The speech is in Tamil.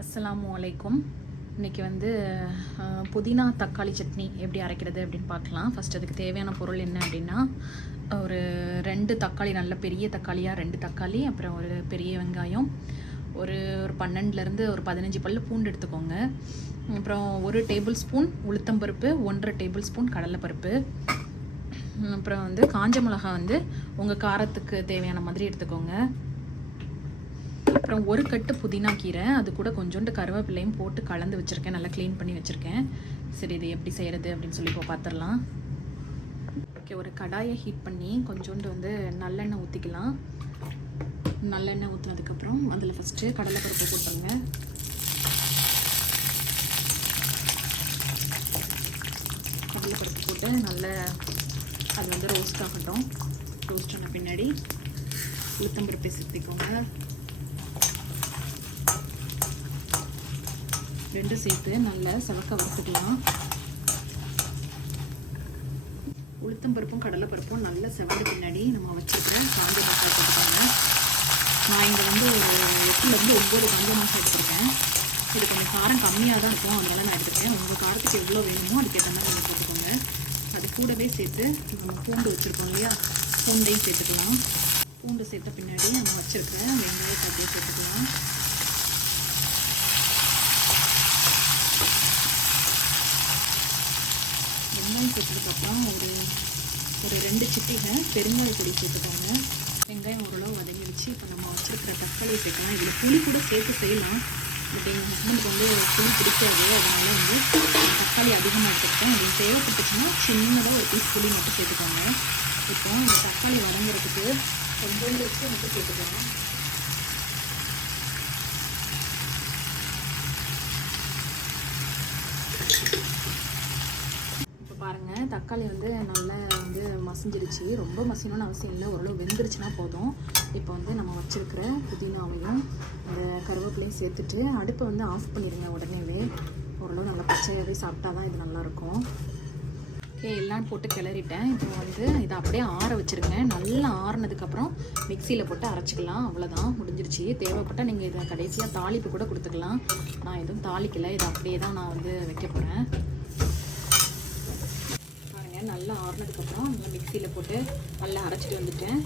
அஸ்ஸலாமு அலைக்கும். இன்றைக்கி வந்து புதினா தக்காளி சட்னி எப்படி அரைக்கிறது அப்படின்னு பார்க்கலாம். ஃபஸ்ட் அதுக்கு தேவையான பொருள் என்ன அப்படின்னா, ஒரு 2 தக்காளி, நல்ல பெரிய தக்காளியாக 2 தக்காளி, அப்புறம் ஒரு பெரிய வெங்காயம், ஒரு 12லேருந்து ஒரு 15 பல் பூண்டு எடுத்துக்கோங்க. அப்புறம் 1 டேபிள் ஸ்பூன் உளுத்தம்பருப்பு, 1.5 டேபிள் ஸ்பூன் கடலைப்பருப்பு, அப்புறம் வந்து காஞ்ச மிளகாய் வந்து உங்கள் காரத்துக்கு தேவையான மாதிரி எடுத்துக்கோங்க. அப்புறம் 1 கட்டு புதினா கீரை, அது கூட கொஞ்சோண்டு கருவேப்பிலையும் போட்டு கலந்து வச்சுருக்கேன், நல்லா க்ளீன் பண்ணி வச்சுருக்கேன். சரி, இது எப்படி செய்கிறது அப்படின்னு சொல்லி இப்போ பார்த்துடலாம். ஓகே, ஒரு கடாயை ஹீட் பண்ணி கொஞ்சோண்டு வந்து நல்லெண்ணெய் ஊற்றிக்கலாம். நல்லெண்ணெய் ஊற்றினதுக்கப்புறம் அதில் ஃபஸ்ட்டு கடலைப்பருப்பு போட்டுருங்க. கடலைப்பருப்பு போட்டு நல்லா அது வந்து ரோஸ்ட் ஆகட்டும். ரோஸ்ட் ஆன பின்னாடி உளுத்தம்பருப்பை சேர்த்திக்கோங்க. 2 சேர்த்து நல்லா செவக்க வறுத்துக்கலாம். உளுத்தம்பருப்பும் கடலைப்பருப்பும் நல்லா செவந்த பின்னாடி நம்ம வச்சுருக்கிற காஞ்ச மிளகாய் போட்டுக்கோங்க. நான் இங்கே வந்து ஒரு 8லேருந்து 9 காஞ்ச மிளகாய் எடுத்துருக்கேன். இது கொஞ்சம் காரம் கம்மியாக தான் இருக்கும், அதனால நான் எடுத்துருக்கேன். உங்கள் காரத்துக்கு எவ்வளோ வேணுமோ அதுக்கேற்ற மாதிரி நீங்கள் போட்டுக்கோங்க. அது கூடவே சேர்த்து நம்ம பூண்டு வச்சுருக்கோம் இல்லையா, பூண்டையும் சேர்த்துக்கலாம். பூண்டு சேர்த்த பின்னாடி நம்ம வச்சுருக்கிற வெங்காயத்தை அப்படியே சேர்த்துக்கலாம். வெங்காயம் சேர்த்ததுக்கப்புறம் ஒரு 2 சிட்டிகை பெருங்காய பொடி சேர்த்துக்கோங்க. வெங்காயம் ஓரளவு வதங்கிடுச்சு. இப்போ நம்ம வச்சுருக்கிற தக்காளி சேர்க்கலாம். இதில் புளி கூட சேர்த்து செய்யலாம், பட் எங்கள் ஹஸ்பண்டுக்கு வந்து புளி பிடிக்காது, அதனால வந்து தக்காளி அதிகமாக எடுத்துக்கிட்டேன். இது தேவைப்பட்டுச்சுன்னா சின்னதாக ஒரு பீஸ் புளி மட்டும் சேர்த்துக்கோங்க. இப்போ இந்த தக்காளி வதங்குறதுக்கு கொஞ்சோண்டு வச்சு மட்டும் சேர்த்துக்கோங்க. பாருங்கள், தக்காளி வந்து நல்லா வந்து மசிஞ்சிருச்சு. ரொம்ப மசியணும்னு அவசியம் இல்லை, ஓரளவு வெந்துருச்சுன்னா போதும். இப்போ வந்து நம்ம வச்சுருக்கிற புதினாவையும் இந்த கருவேப்பிலையும் சேர்த்துட்டு அடுப்பை வந்து ஆஃப் பண்ணிடுங்க உடனேவே. ஓரளவு நல்லா பச்சையாகவே சாப்பிட்டா தான் இது நல்லாயிருக்கும். ஓகே, எல்லாம் போட்டு கிளறிட்டேன். இப்போ வந்து இதை அப்படியே ஆற வச்சுருங்க. நல்லா ஆறினதுக்கப்புறம் மிக்சியில் போட்டு அரைச்சிக்கலாம். அவ்வளோதான், முடிஞ்சிருச்சு. தேவைப்பட்டால் நீங்கள் இதை கடைசியாக தாளிப்பு கூட கொடுத்துக்கலாம். நான் எதுவும் தாளிக்கலை, இதை அப்படியே தான் நான் வந்து வைக்க போகிறேன். நல்லா ஆறுனதுக்கப்புறம் நல்லா மிக்சியில் போட்டு நல்லா அரைச்சிட்டு வந்துட்டேன்.